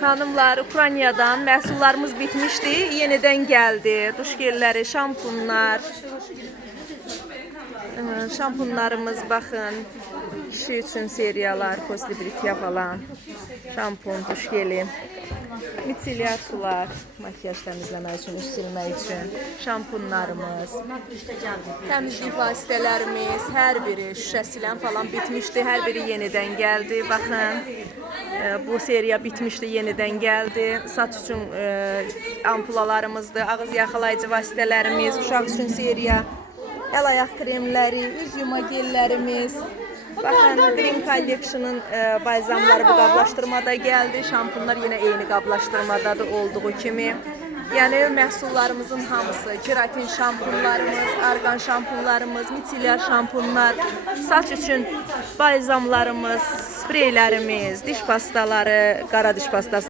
Xanımlar, Ukraynadan məhsullarımız bitmişdi, yenidən gəldi. Duş gelləri, şampunlar. Şampunlarımız baxın, kişi üçün seriyalar, posli britya falan. Şampun, duş geli. Mitselyar sular, makyaj təmizləmək üçün, üst silmək üçün. Şampunlarımız. Təmizlik vasitələrimiz, hər biri şüşəsilən falan bitmişdi. Hər biri yenidən gəldi. Baxın, bu seriya bitmişdi, yenidən gəldi. Saç üçün ampulalarımızdır, ağız yaxalayıcı vasitələrimiz, uşaq üçün seriya. El ayaq kremləri, üz yuma gellərimiz. Baxın, Dream Collection-ın balzamları bu qablaşdırmada gəldi. Şampunlar yenə eyni qablaşdırmadadır olduğu kimi. Yəni məhsullarımızın hamısı, keratin şampunlarımız, argan şampunlarımız, mitselyar şampunlar, saç üçün balzamlarımız, spreylərimiz, diş pastaları, qara diş pastası.